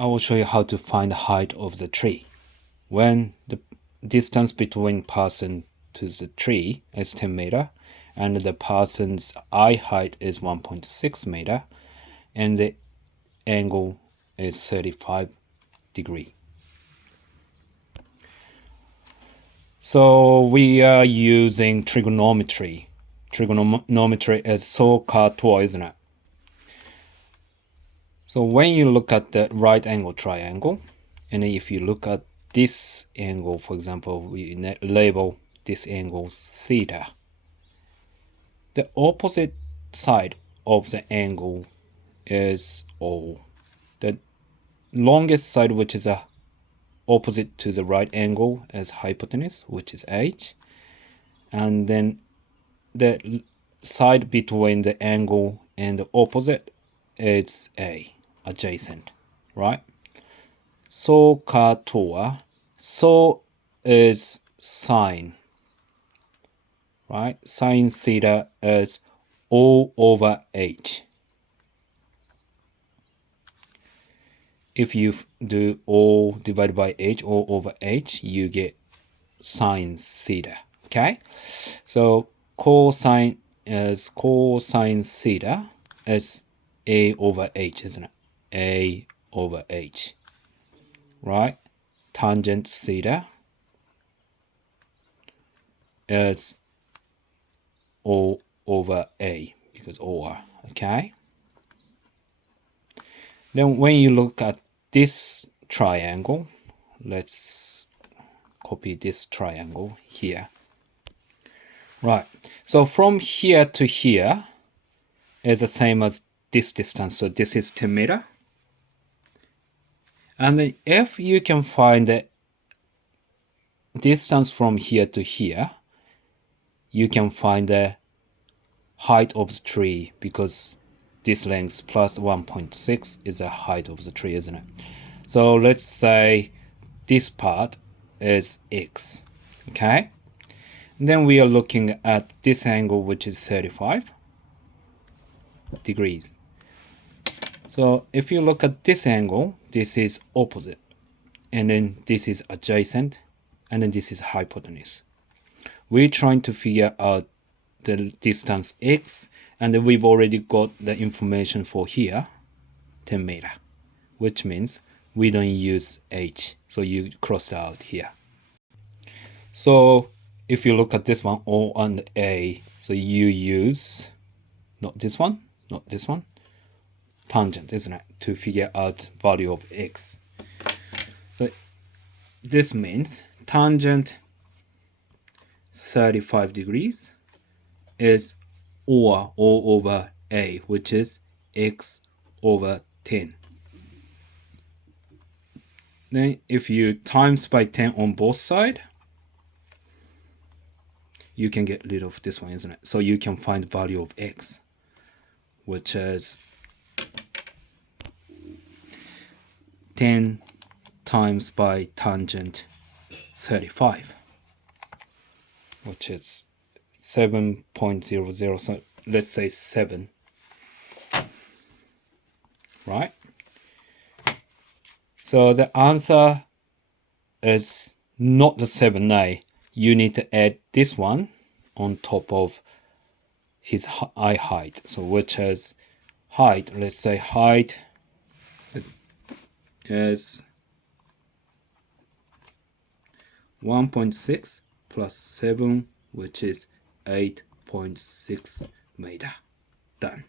I will show you how to find the height of the tree. When the distance between person to the tree is 10 meter and the person's eye height is 1.6 meter and the angle is 35 degree. So we are using trigonometry. Trigonometry is so-called tool, isn't it? So when you look at the right angle triangle, and if you look at this angle, for example, we label this angle theta. The opposite side of the angle is O. The longest side, which is opposite to the right angle, is hypotenuse, which is H. And then the side between the angle and the opposite is A, adjacent, right? So katua, so is sine, right? Sine theta is O over H. If you do O divided by H, O over H, you get sine theta, okay? So cosine theta is A over H, isn't it? A over H, right? Tangent theta is O over A because OR, okay? Then when you look at this triangle, let's copy this triangle here. Right, so from here to here is the same as this distance. So this is 10 meter. And then if you can find the distance from here to here, you can find the height of the tree because this length plus 1.6 is the height of the tree, isn't it? So let's say this part is x, okay? And then we are looking at this angle, which is 35 degrees. So if you look at this angle, this is opposite, and then this is adjacent, and then this is hypotenuse. We're trying to figure out the distance x, and we've already got the information for here, 10 meter, which means we don't use h, so you cross out here. So if you look at this one, O and A, so you use not this one, tangent, isn't it, to figure out value of x. So this means tangent 35 degrees is O over A, which is x over 10. Then if you times by 10 on both sides, you can get rid of this one, isn't it? So you can find value of x, which is 10 times by tangent 35, which is 7.00, so let's say 7, right? So the answer is not the 7a. You need to add this one on top of his eye height. So which is height, let's say height is 1.6 plus 7, which is 8.6 meter. Done.